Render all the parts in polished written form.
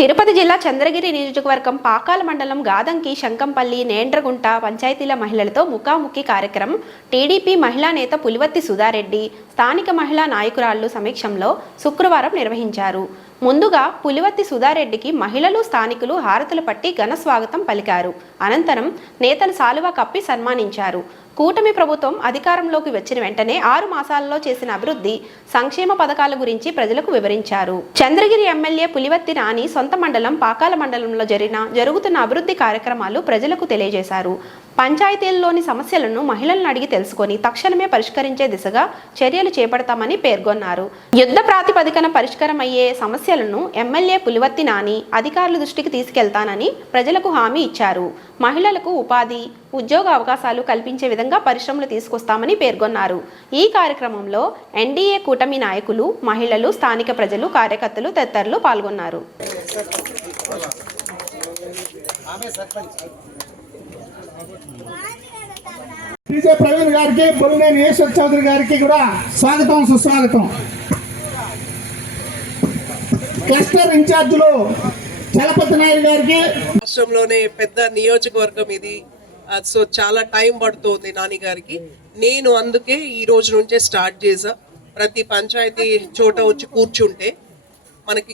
తిరుపతి జిల్లా చంద్రగిరి నియోజకవర్గం పాకాల మండలం గాదంకి శంకంపల్లి నేండ్రగుంట పంచాయతీల మహిళలతో ముఖాముఖి కార్యక్రమం టీడీపీ మహిళా నేత పులివర్తి సుధారెడ్డి స్థానిక మహిళా నాయకురాళ్లు సమక్షంలో శుక్రవారం నిర్వహించారు. ముందుగా పులివర్తి సుధారెడ్డికి మహిళలు స్థానికులు హారతులు పట్టి ఘన స్వాగతం పలికారు. అనంతరం నేతలు సాలువా కప్పి సన్మానించారు. కూటమి ప్రభుత్వం అధికారంలోకి వచ్చిన వెంటనే 6 మాసాలలో చేసిన అభివృద్ధి సంక్షేమ పథకాల గురించి ప్రజలకు వివరించారు. చంద్రగిరి ఎమ్మెల్యే పులివర్తి రాణి సొంత మండలం పాకాల మండలంలో జరుగుతున్న అభివృద్ధి కార్యక్రమాలు ప్రజలకు తెలియజేశారు. పంచాయతీల్లోని సమస్యలను మహిళలను అడిగి తెలుసుకొని తక్షణమే పరిష్కరించే దిశగా చర్యలు చేపడతామని పేర్కొన్నారు. యుద్ధ ప్రాతిపదికన పరిష్కారమయ్యే సమస్యలను ఎమ్మెల్యే పులివర్తి నాని అధికారుల దృష్టికి తీసుకెళ్తానని ప్రజలకు హామీ ఇచ్చారు. మహిళలకు ఉపాధి, ఉద్యోగ అవకాశాలు కల్పించే విధంగా పరిశ్రమలు తీసుకొస్తామని పేర్కొన్నారు. ఈ కార్యక్రమంలో ఎన్డీఏ కూటమి నాయకులు, మహిళలు, స్థానిక ప్రజలు, కార్యకర్తలు తదితరులు పాల్గొన్నారు. ప్రవీణ్ గారికి, బొలినేని ఈశ్వర్ చౌదరి గారికి కూడా స్వాగతం, సుస్వాగతం. క్లస్టర్ ఇన్ఛార్జులు చలపతి నాయుడు గారికి. రాష్ట్రంలోనే పెద్ద నియోజకవర్గం ఇది, సో చాలా టైం పడుతుంది నాని గారికి. నేను అందుకే ఈ రోజు నుంచే స్టార్ట్ చేసా. ప్రతి పంచాయతీ చోట వచ్చి కూర్చుంటే మనకి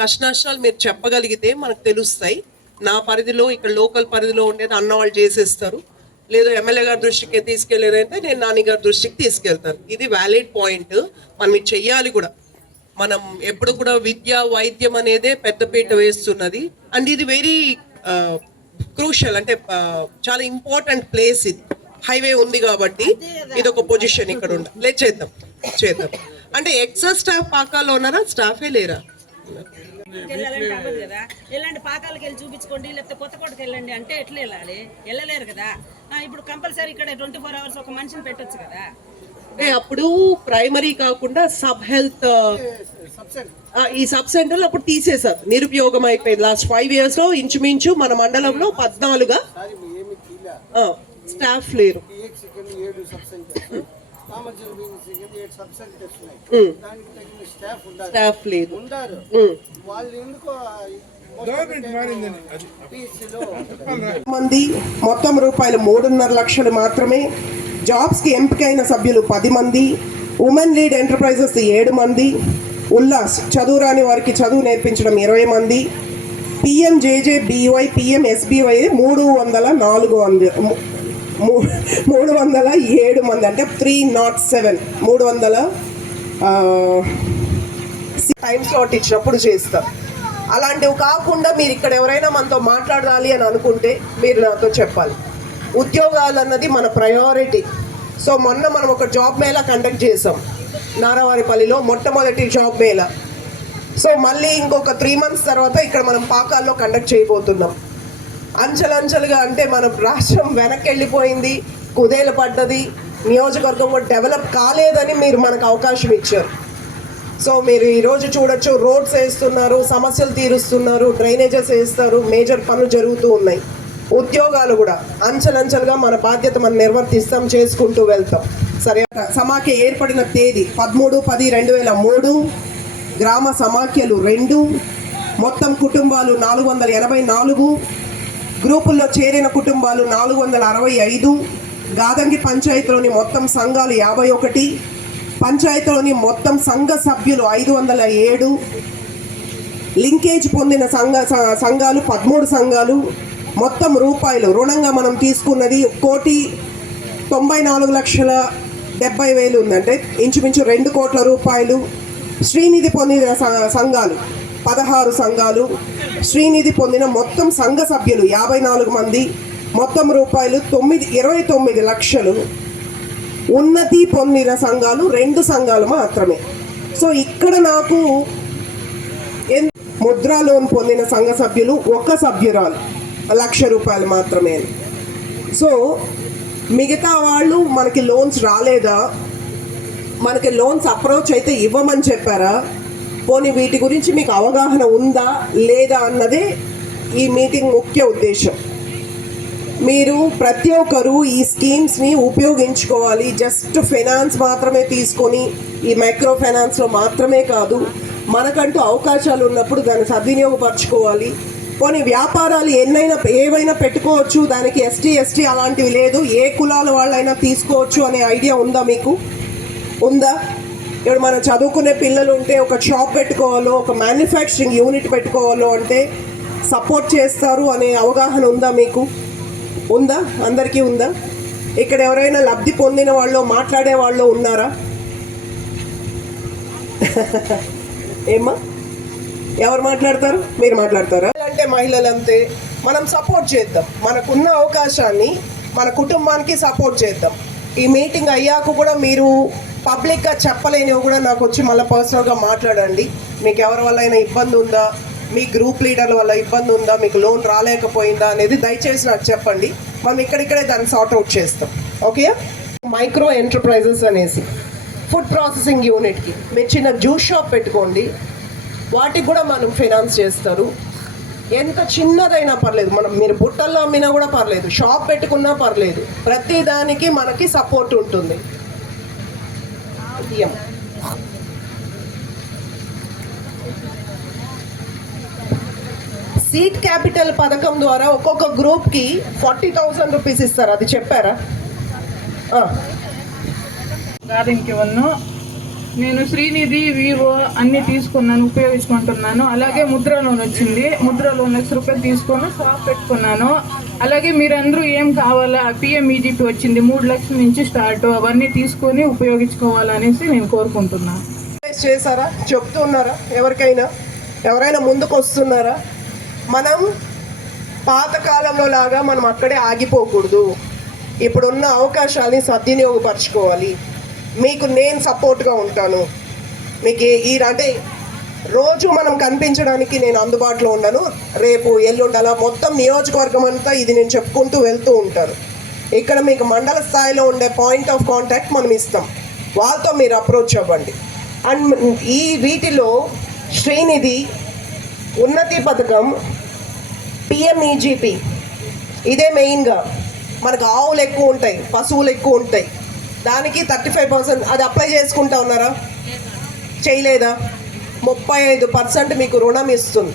కష్ట నష్టాలు మీరు చెప్పగలిగితే మనకు తెలుస్తాయి. నా పరిధిలో, ఇక్కడ లోకల్ పరిధిలో ఉండేది అన్న వాళ్ళు చేసేస్తారు. లేదు ఎమ్మెల్యే గారి దృష్టికి తీసుకెళ్ళేదంటే నేను నాని గారి దృష్టికి తీసుకెళ్తాను. ఇది వ్యాలిడ్ పాయింట్, మనం ఇది చెయ్యాలి కూడా. మనం ఎప్పుడు కూడా విద్య, వైద్యం అనేదే పెద్దపీట వేస్తున్నది. అండ్ ఇది వెరీ క్రూషియల్, అంటే చాలా ఇంపార్టెంట్ ప్లేస్. ఇది హైవే ఉంది కాబట్టి ఇది ఒక పొజిషన్ ఇక్కడ ఉండాలి. లేదు చేద్దాం. అంటే ఎక్సెస్ స్టాఫ్ పాకాల్లో ఉన్నారా? స్టాఫే లేరా? ఎలాంటి పాకాలకు వెళ్ళి చూపించుకోండి, లేకపోతే కొత్తకోటకి వెళ్ళండి అంటే ఎట్లా వెళ్ళాలి? వెళ్ళలేరు కదా. ఇప్పుడు కంపల్సరీ ఇక్కడ 24 hours ఒక మనిషిని పెట్టొచ్చు కదా. అప్పుడు ప్రైమరీ కాకుండా సబ్ హెల్త్, ఈ సబ్ సెంటర్లు అప్పుడు తీసేసారు, నిరుపయోగం అయిపోయింది. లాస్ట్ 5 years లో ఇంచుమించు మన మండలంలో 14 స్టాఫ్ లేరు. స్టాఫ్ లేదు. మంది మొత్తం రూపాయలు 3.5 లక్షలు మాత్రమే. జాబ్స్కి ఎంపికైన సభ్యులు 10 మంది. ఉమెన్ లీడ్ ఎంటర్ప్రైజెస్ 7 మంది. ఉల్లాస్ చదువురాని వారికి చదువు నేర్పించడం 20 మంది. PMJJBY PMSBY 307 మంది, అంటే 307 300 టైం స్లాట్ ఇచ్చినప్పుడు చేస్తాం. అలాంటివి కాకుండా మీరు ఇక్కడ ఎవరైనా మనతో మాట్లాడాలి అని అనుకుంటే మీరు నాతో చెప్పాలి. ఉద్యోగాలు అన్నది మన ప్రయారిటీ. సో మొన్న మనం ఒక జాబ్ మేళా కండక్ట్ చేసాం నారావారిపల్లిలో, మొట్టమొదటి జాబ్ మేళా. సో మళ్ళీ ఇంకొక 3 months తర్వాత ఇక్కడ మనం పాకాల్లో కండక్ట్ చేయబోతున్నాం. అంచెలంచెలుగా, అంటే మన రాష్ట్రం వెనక్కి వెళ్ళిపోయింది, కుదేల పడ్డది, నియోజకవర్గం కూడా డెవలప్ కాలేదని మీరు మనకు అవకాశం ఇచ్చారు. సో మీరు ఈరోజు చూడొచ్చు, రోడ్స్ వేస్తున్నారు, సమస్యలు తీరుస్తున్నారు, డ్రైనేజెస్ వేస్తారు, మేజర్ పనులు జరుగుతూ ఉన్నాయి. ఉద్యోగాలు కూడా అంచెలంచెలుగా మన బాధ్యత మనం నిర్వర్తిస్తాం, చేసుకుంటూ వెళ్తాం. సరే, సమాఖ్య ఏర్పడిన తేదీ 13/10/2003, గ్రామ సమాఖ్యలు 2, మొత్తం కుటుంబాలు 484, గ్రూపుల్లో చేరిన కుటుంబాలు 465, గాదంగి పంచాయతీలోని మొత్తం సంఘాలు 51, పంచాయతీలోని మొత్తం సంఘ సభ్యులు 507, లింకేజ్ పొందిన సంఘాలు 13 సంఘాలు. మొత్తం రూపాయలు రుణంగా మనం తీసుకున్నది 1,94,70,000 ఉందంటే ఇంచుమించు 2 కోట్ల రూపాయలు. శ్రీనిధి పొందిన సంఘాలు 16 సంఘాలు. శ్రీనిధి పొందిన మొత్తం సంఘ సభ్యులు 54 మంది. మొత్తం రూపాయలు 29 లక్షలు. ఉన్నతి పొందిన సంఘాలు 2 సంఘాలు మాత్రమే. సో ఇక్కడ నాకు ముద్రా లోన్ పొందిన సంఘ సభ్యులు 1 సభ్యురాలు, 1,00,000 రూపాయలు మాత్రమే. సో మిగతా వాళ్ళు మనకి లోన్స్ రాలేదా, మనకి లోన్స్ అప్రోచ్ అయితే ఇవ్వమని చెప్పారా, పోనీ వీటి గురించి మీకు అవగాహన ఉందా లేదా అన్నదే ఈ మీటింగ్ ముఖ్య ఉద్దేశం. మీరు ప్రతి ఒక్కరూ ఈ స్కీమ్స్ని ఉపయోగించుకోవాలి. జస్ట్ ఫైనాన్స్ మాత్రమే తీసుకొని, ఈ మైక్రో ఫైనాన్స్లో మాత్రమే కాదు, మనకంటూ అవకాశాలు ఉన్నప్పుడు దాన్ని సద్వినియోగపరచుకోవాలి. కొన్ని వ్యాపారాలు ఏవైనా పెట్టుకోవచ్చు, దానికి ఎస్టీ అలాంటివి లేదు, ఏ కులాల వాళ్ళైనా తీసుకోవచ్చు అనే ఐడియా ఉందా మీకు? ఉందా? ఇప్పుడు మనం చదువుకునే పిల్లలు ఉంటే ఒక షాప్ పెట్టుకోవాలో, ఒక మ్యానుఫ్యాక్చరింగ్ యూనిట్ పెట్టుకోవాలో అంటే సపోర్ట్ చేస్తారు అనే అవగాహన ఉందా మీకు? ఉందా? అందరికీ ఉందా? ఇక్కడ ఎవరైనా లబ్ధి పొందిన వాళ్ళు, మాట్లాడే వాళ్ళు ఉన్నారా? ఏమ్మా, ఎవరు మాట్లాడతారు? మీరు మాట్లాడతారా? అంటే మహిళలంతే, మనం సపోర్ట్ చేద్దాం, మనకున్న అవకాశాన్ని మన కుటుంబానికి సపోర్ట్ చేద్దాం. ఈ మీటింగ్ అయ్యాక కూడా మీరు పబ్లిక్గా చెప్పలేనివి కూడా నాకు వచ్చి మళ్ళీ పర్సనల్గా మాట్లాడండి. మీకు ఎవరి వల్ల అయినా ఇబ్బంది ఉందా, మీ గ్రూప్ లీడర్ల వల్ల ఇబ్బంది ఉందా, మీకు లోన్ రాలేకపోయిందా అనేది దయచేసి నాకు చెప్పండి. మనం ఇక్కడిక్కడే దాన్ని సార్ట్అవుట్ చేస్తాం. ఓకే? మైక్రో ఎంటర్ప్రైజెస్ అనేసి ఫుడ్ ప్రాసెసింగ్ యూనిట్కి మీరు చిన్న జ్యూస్ షాప్ పెట్టుకోండి, వాటికి కూడా మనం ఫైనాన్స్ చేస్తారు. ఎంత చిన్నదైనా పర్లేదు, మీరు బుట్టల్లో అమ్మినా కూడా పర్లేదు, షాప్ పెట్టుకున్నా పర్లేదు, ప్రతి దానికి మనకి సపోర్ట్ ఉంటుంది. సీడ్ క్యాపిటల్ పథకం ద్వారా ఒక్కొక్క గ్రూప్కి 40,000 రూపీస్ ఇస్తారు. అది చెప్పారా? గార్డెన్కి నేను శ్రీనిధి వివో అన్నీ తీసుకున్నాను, ఉపయోగించుకుంటున్నాను. అలాగే ముద్ర లోన్ వచ్చింది, ముద్ర లోన్ ₹1,00,000 తీసుకొని షాప్ పెట్టుకున్నాను. అలాగే మీరందరూ ఏం కావాలా, పిఎంఈజీపీ వచ్చింది 3 లక్షల నుంచి స్టార్ట్, అవన్నీ తీసుకొని ఉపయోగించుకోవాలనేసి నేను కోరుకుంటున్నాను. చేశారా? చెప్తున్నారా? ఎవరైనా ముందుకు వస్తున్నారా? మనం పాతకాలంలో లాగా మనం అక్కడే ఆగిపోకూడదు. ఇప్పుడున్న అవకాశాలని సద్వినియోగపరచుకోవాలి. మీకు నేను సపోర్ట్గా ఉంటాను. మీకు అంటే రోజు మనం కనిపించడానికి నేను అందుబాటులో ఉన్నాను. రేపు ఎల్లుండి అలా మొత్తం నియోజకవర్గం అంతా ఇది నేను చెప్పుకుంటూ వెళ్తూ ఉంటాను. ఇక్కడ మీకు మండల స్థాయిలో ఉండే పాయింట్ ఆఫ్ కాంటాక్ట్ మనం ఇస్తాం, వాళ్ళతో మీరు అప్రోచ్ అవ్వండి. అండ్ వీటిలో శ్రీనిధి, ఉన్నతి పథకం, పిఎంఈజీపీ ఇదే మెయిన్గా. మనకు ఆవులు ఎక్కువ ఉంటాయి, పశువులు ఎక్కువ ఉంటాయి, దానికి 35% అది అప్లై చేసుకుంటా ఉన్నారా? చేయలేదా? 35% మీకు రుణం ఇస్తుంది.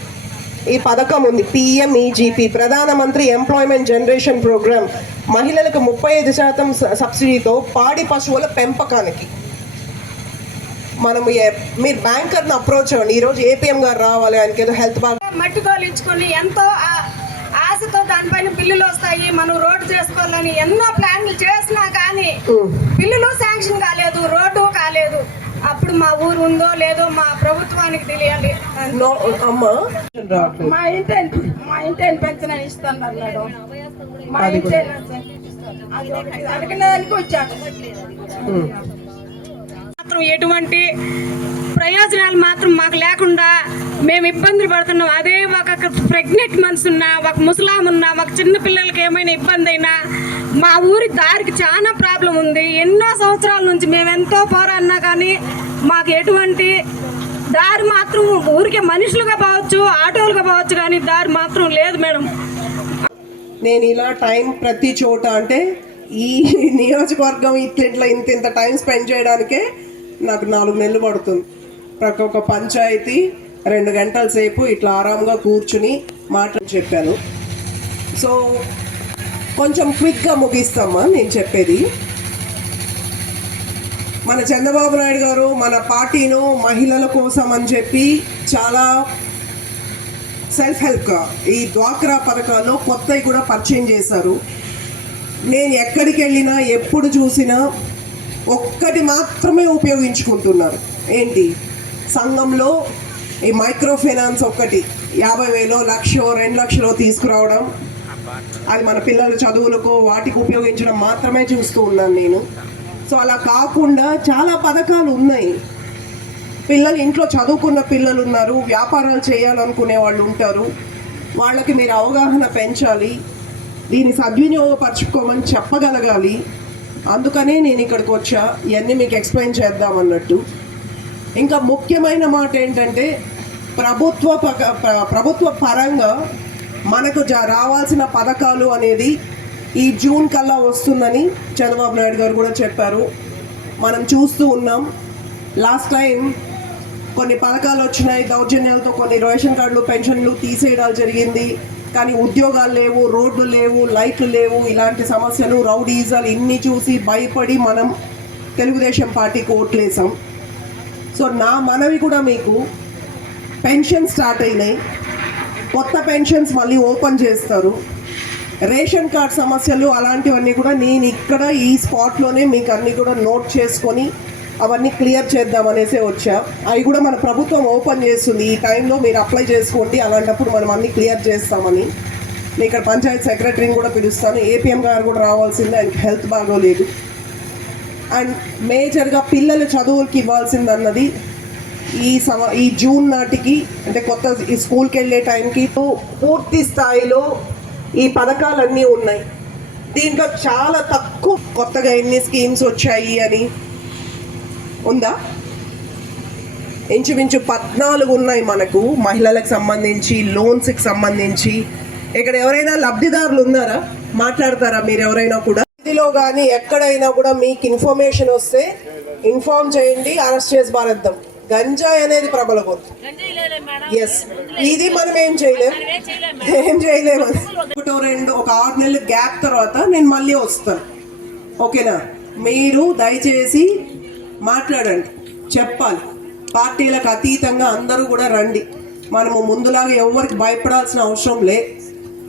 ఈ పథకం ఉంది, పిఎంఈజీపీ, ప్రధానమంత్రి ఎంప్లాయ్మెంట్ జనరేషన్ ప్రోగ్రామ్. మహిళలకు 35% సబ్సిడీతో పాడి పశువుల పెంపకానికి. మీరు బ్యాంకర్ని అప్రోచ్ అవ్వండి. ఈరోజు ఏపీఎం గారు రావాలి, ఆయనకి ఏదో హెల్త్ బాగా మట్టిగోలు ఇచ్చుకొని ఎంతో ఆశతో దానిపైన బిల్లులు వస్తాయి, మనం రోడ్డు చేసుకోవాలని ఎన్నో ప్లాన్లు చేసినా కానీ బిల్లులు శాంక్షన్ కాలేదు, రోడ్డు కాలేదు. అప్పుడు మా ఊరు ఉందో లేదో మా ప్రభుత్వానికి తెలియాలి. మా ఇంటి పెన్షన్ ఇస్తున్నారు మేడం. మా ఇంటి అడిగినానికి వచ్చాను. మాత్రం ఎటువంటి ప్రయోజనాలు మాత్రం మాకు లేకుండా మేము ఇబ్బందులు పడుతున్నాం. అదే ఒక ప్రెగ్నెంట్ మనిషి ఉన్నా, ఒక ముసలాం ఉన్నా, ఒక చిన్న పిల్లలకి ఏమైనా ఇబ్బంది అయినా మా ఊరి దారికి చాలా ప్రాబ్లం ఉంది. ఎన్నో సంవత్సరాల నుంచి మేము ఎంతో పోరాడినా కానీ మాకు ఎటువంటి దారి మాత్రం, ఊరికే మనుషులుగా పోవచ్చు, ఆటోలుగా పోవచ్చు, కానీ దారి మాత్రం లేదు మేడం. నేను ఇలా టైం ప్రతి చోట అంటే ఈ నియోజకవర్గం ఇట్లా ఇంత టైం స్పెండ్ చేయడానికే నాకు 4 నెలలు పడుతుంది. ప్రతి ఒక్క పంచాయతీ 2 గంటల సేపు ఇట్లా ఆరాంగా కూర్చుని మాట్లాడి చెప్పాను. సో కొంచెం క్విక్గా ముగిస్తామా నేను చెప్పేది. మన చంద్రబాబు నాయుడు గారు మన పార్టీను మహిళల కోసం అని చెప్పి చాలా సెల్ఫ్ హెల్ప్గా ఈ డ్వాక్రా పథకాల్లో కొత్తవి కూడా పరిచయం చేశారు. నేను ఎక్కడికి వెళ్ళినా ఎప్పుడు చూసినా ఒక్కటి మాత్రమే ఉపయోగించుకుంటున్నారు. ఏంటి? సంఘంలో ఈ మైక్రో ఫైనాన్స్ ఒక్కటి 50,000, 1,00,000, 2 లక్షలు తీసుకురావడం, అది మన పిల్లల చదువులకు వాటికి ఉపయోగించడం మాత్రమే చూస్తూ ఉన్నాను నేను. సో అలా కాకుండా చాలా పథకాలు ఉన్నాయి. పిల్లలు ఇంట్లో చదువుకున్న పిల్లలు ఉన్నారు, వ్యాపారాలు చేయాలనుకునే వాళ్ళు ఉంటారు, వాళ్ళకి మీరు అవగాహన పెంచాలి, దీన్ని సద్వినియోగపరచుకోమని చెప్పగలగాలి. అందుకనే నేను ఇక్కడికి వచ్చా, ఇవన్నీ మీకు ఎక్స్ప్లెయిన్ చేద్దామన్నట్టు. ఇంకా ముఖ్యమైన మాట ఏంటంటే ప్రభుత్వ పరంగా మనకు రావాల్సిన పథకాలు అనేది ఈ జూన్ కల్లా వస్తుందని చంద్రబాబు నాయుడు గారు కూడా చెప్పారు. మనం చూస్తూ ఉన్నాం. లాస్ట్ టైం కొన్ని పథకాలు వచ్చినాయి, దౌర్జన్యాలతో కొన్ని రేషన్ కార్డులు పెన్షన్లు తీసేయడాలు జరిగింది, కానీ ఉద్యోగాలు లేవు, రోడ్లు లేవు, లైట్లు లేవు, ఇలాంటి సమస్యలు రౌడీజాలు ఇన్ని చూసి భయపడి మనం తెలుగుదేశం పార్టీకి ఓట్లేసాం. సో నా మనవి కూడా మీకు, పెన్షన్ స్టార్ట్ అయినాయి, కొత్త పెన్షన్స్ మళ్ళీ ఓపెన్ చేస్తారు, రేషన్ కార్డ్ సమస్యలు అలాంటివన్నీ కూడా నేను ఇక్కడ ఈ స్పాట్లోనే మీకు అన్నీ కూడా నోట్ చేసుకొని అవన్నీ క్లియర్ చేద్దామనేసే వచ్చా. అవి కూడా మన ప్రభుత్వం ఓపెన్ చేస్తుంది, ఈ టైంలో మీరు అప్లై చేసుకోండి, అలాంటప్పుడు మనం అన్నీ క్లియర్ చేస్తామని. నేను ఇక్కడ పంచాయత్ సెక్రటరీని కూడా పిలుస్తాను, ఏపీఎం గారు కూడా రావాల్సిందే, ఆయనకి హెల్త్ బాగోలేదు. అండ్ మేజర్గా పిల్లల చదువులకి ఇవ్వాల్సిందన్నది ఈ జూన్ నాటికి, అంటే కొత్త ఈ స్కూల్కి వెళ్ళే టైంకి పూర్తి స్థాయిలో ఈ పథకాలన్నీ ఉన్నాయి. దీంట్లో చాలా తక్కువ కొత్తగా ఎన్ని స్కీమ్స్ వచ్చాయి అని ఉందా? ఇంచుమించు 14 ఉన్నాయి మనకు, మహిళలకు సంబంధించి, లోన్స్కి సంబంధించి. ఇక్కడ ఎవరైనా లబ్ధిదారులు ఉన్నారా? మాట్లాడతారా మీరు ఎవరైనా కూడా? ఇదిలో కానీ ఎక్కడైనా కూడా మీకు ఇన్ఫర్మేషన్ వస్తే ఇన్ఫార్మ్ చేయండి, అరెస్ట్ చేసి పారేద్దాం. గంజాయి అనేది ప్రబలగొద్దు. ఎస్, ఇది మనం ఏం చేయలేము. ఒక 6 నెలల గ్యాప్ తర్వాత నేను మళ్ళీ వస్తాను, ఓకేనా? మీరు దయచేసి మాట్లాడండి, చెప్పాలి. పార్టీలకు అతీతంగా అందరూ కూడా రండి. మనము ముందులాగా ఎవరికి భయపడాల్సిన అవసరం లే.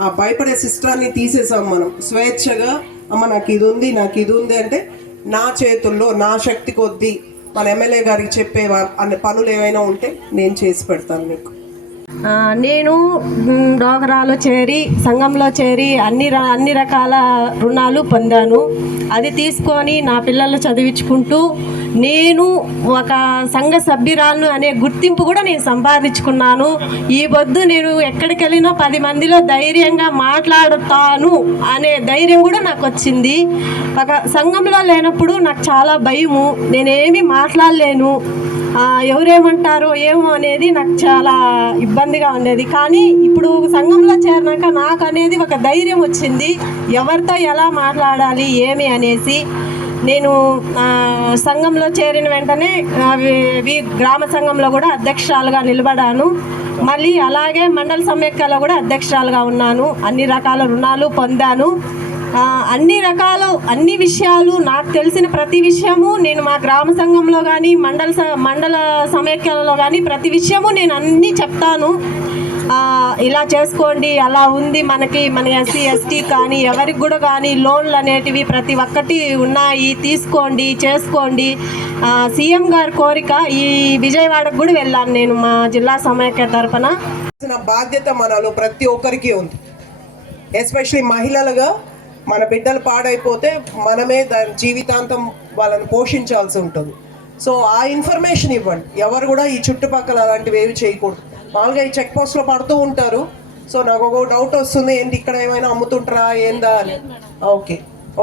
ఆ భయపడే సిస్టాన్ని తీసేసాం మనం. స్వేచ్ఛగా అమ్మ నాకు ఇది ఉంది, నాకు ఇది ఉంది అంటే నా చేతుల్లో నా శక్తి కొద్దీ మన ఎమ్మెల్యే గారికి చెప్పే అన్ని పనులు ఏమైనా ఉంటే నేను చేసి పెడతాను మీకు. నేను డోగరాలో చేరి, సంఘంలో చేరి అన్ని రకాల రుణాలు పొందాను. అది తీసుకొని నా పిల్లలు చదివించుకుంటూ నేను ఒక సంఘ సభ్యురాలను అనే గుర్తింపు కూడా నేను సంపాదించుకున్నాను. ఈ పొద్దు నేను ఎక్కడికి వెళ్ళినా 10 మందిలో ధైర్యంగా మాట్లాడుతాను అనే ధైర్యం కూడా నాకు వచ్చింది. ఒక సంఘంలో లేనప్పుడు నాకు చాలా భయము, నేనేమి మాట్లాడలేను, ఎవరేమంటారో ఏమో అనేది నాకు చాలా ఇబ్బందిగా ఉండేది. కానీ ఇప్పుడు సంఘంలో చేరినాక నాకు అనేది ఒక ధైర్యం వచ్చింది, ఎవరితో ఎలా మాట్లాడాలి ఏమి అనేసి. నేను సంఘంలో చేరిన వెంటనే గ్రామ సంఘంలో కూడా అధ్యక్షురాలుగా నిలబడాను. మళ్ళీ అలాగే మండల సమైక్యలో కూడా అధ్యక్షురాలుగా ఉన్నాను. అన్ని రకాల రుణాలు పొందాను. అన్ని విషయాలు నాకు తెలిసిన ప్రతి విషయము నేను మా గ్రామ సంఘంలో కానీ మండల సమైక్యలలో కానీ ప్రతి విషయము నేను అన్నీ చెప్తాను. ఇలా చేసుకోండి, అలా ఉంది మనకి, మన ఎస్సీ ఎస్టీ కానీ ఎవరికి కూడా కానీ లోన్లు అనేటివి ప్రతి ఒక్కటి ఉన్నాయి, తీసుకోండి, చేసుకోండి. సీఎం గారి కోరిక ఈ విజయవాడకు కూడా వెళ్ళాను నేను మా జిల్లా సమైక్య తరఫున. బాధ్యత మనలో ప్రతి ఒక్కరికి ఉంది. ఎస్పెషలీ మహిళలుగా మన బిడ్డలు పాడైపోతే మనమే దాని జీవితాంతం వాళ్ళని పోషించాల్సి ఉంటుంది. సో ఆ ఇన్ఫర్మేషన్ ఇవ్వండి. ఎవరు కూడా ఈ చుట్టుపక్కల అలాంటివి ఏవి చేయకూడదు. మామూలుగా ఈ చెక్ పోస్ట్లో పడుతూ ఉంటారు. సో నాకు ఒక డౌట్ వస్తుంది, ఏంటి ఇక్కడ ఏమైనా అమ్ముతుంటారా ఏందా అని.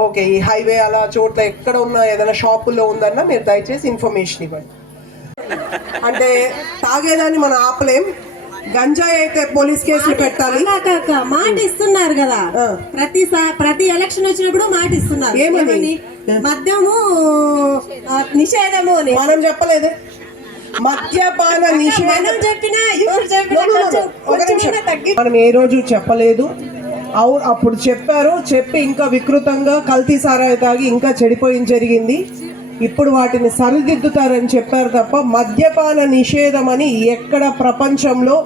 ఓకే ఈ హైవే అలా చోట్ల ఎక్కడ ఉన్న ఏదైనా షాపుల్లో ఉందన్నా మీరు దయచేసి ఇన్ఫర్మేషన్ ఇవ్వండి. అంటే తాగేదాన్ని మనం ఆపలేం, గంజాయి అయితే పోలీస్ కేసులు పెట్టాలి. మాట ఇస్తున్నారు కదా, ప్రతి ఎలక్షన్ వచ్చినప్పుడు మాట ఇస్తున్నారు. ఏమని? మద్యము నిషేధము అని మనం చెప్పలేదే. మద్యపాన నిషేధం చెప్పినా ఎవరు చెప్పినా మనం ఏ రోజు చెప్పలేదు. అప్పుడు చెప్పారు, చెప్పి ఇంకా వికృతంగా కల్తీ సారాయి తాగి ఇంకా చెడిపోయింది జరిగింది. ఇప్పుడు వాటిని సరిదిద్దుతారని చెప్పారు తప్ప మద్యపాన నిషేధం అని ఎక్కడ ప్రపంచంలో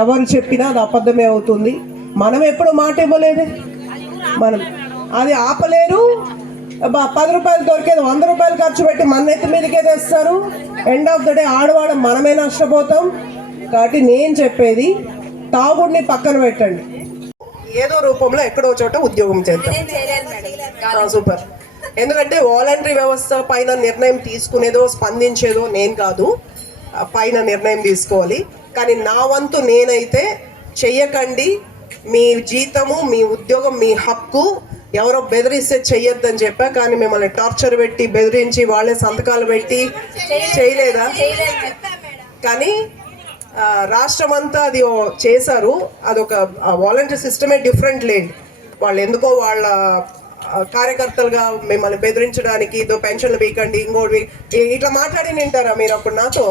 ఎవరు చెప్పినా అది అబద్ధమే అవుతుంది. మనం ఎప్పుడు మాట ఇవ్వలేదే. మనం అది ఆపలేరు. 10 రూపాయలు దొరికేది 100 రూపాయలు ఖర్చు పెట్టి మన ఎత్తి మీదకే తెస్తారు. ఎండ్ ఆఫ్ ద డే ఆడవాళ్ళం మనమే నష్టపోతాం. కాబట్టి నేను చెప్పేది తాగుడిని పక్కన పెట్టండి, ఏదో రూపంలో ఎక్కడో చోట ఉద్యోగం చేద్దాం. సూపర్. ఎందుకంటే వాలంటరీ వ్యవస్థ పైన నిర్ణయం తీసుకునేదో స్పందించేదో నేను కాదు, పైన నిర్ణయం తీసుకోవాలి. కానీ నా వంతు నేనైతే చెయ్యకండి, మీ జీతము మీ ఉద్యోగం మీ హక్కు, ఎవరో బెదిరిస్తే చెయ్యొద్దని చెప్పా. కానీ మిమ్మల్ని టార్చర్ పెట్టి బెదిరించి వాళ్ళే సంతకాలు పెట్టి చేయలేదా? కానీ రాష్ట్రం అంతా అది చేశారు. అదొక వాలంటరీ సిస్టమే డిఫరెంట్ లేదు. వాళ్ళు ఎందుకో వాళ్ళ కార్యకర్తలుగా మిమ్మల్ని బెదిరించడానికి ఇదో పెన్షన్లు వేయకండి ఇంకోటి ఇట్లా మాట్లాడి నింటారా మీరు అప్పుడు నాతో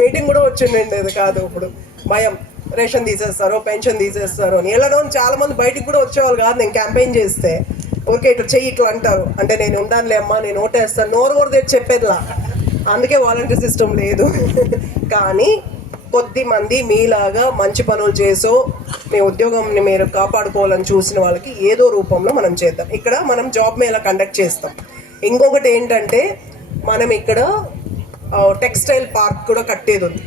మీటింగ్ కూడా వచ్చిండండి అది కాదు ఇప్పుడు భయం రేషన్ తీసేస్తారో పెన్షన్ తీసేస్తారో అని ఎలానో చాలా మంది బయటికి కూడా వచ్చేవాళ్ళు కాదు నేను క్యాంపెయిన్ చేస్తే ఓకే ఇట్లా చెయ్యి ఇట్లా అంటారు అంటే నేను ఉండానులే అమ్మా నేను ఓటేస్తాను నోరు కూడా తెచ్చి చెప్పేదిలా అందుకే వాలంటీర్ సిస్టమ్ లేదు కానీ కొద్ది మంది మీలాగా మంచి పనులు చేసో మీ ఉద్యోగంని మీరు కాపాడుకోవాలని చూసిన వాళ్ళకి ఏదో రూపంలో మనం చేద్దాం ఇక్కడ మనం జాబ్ మేళా కండక్ట్ చేస్తాం ఇంకొకటి ఏంటంటే మనం ఇక్కడ టెక్స్టైల్ పార్క్ కూడా కట్టేది ఉంది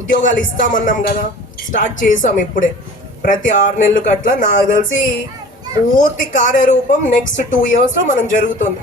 ఉద్యోగాలు ఇస్తామన్నాం కదా స్టార్ట్ చేసాం ఇప్పుడే ప్రతి 6 నెలలకు అట్లా నాకు తెలిసి పూర్తి కార్యరూపం నెక్స్ట్ 2 yearsలో మనం జరుగుతుంది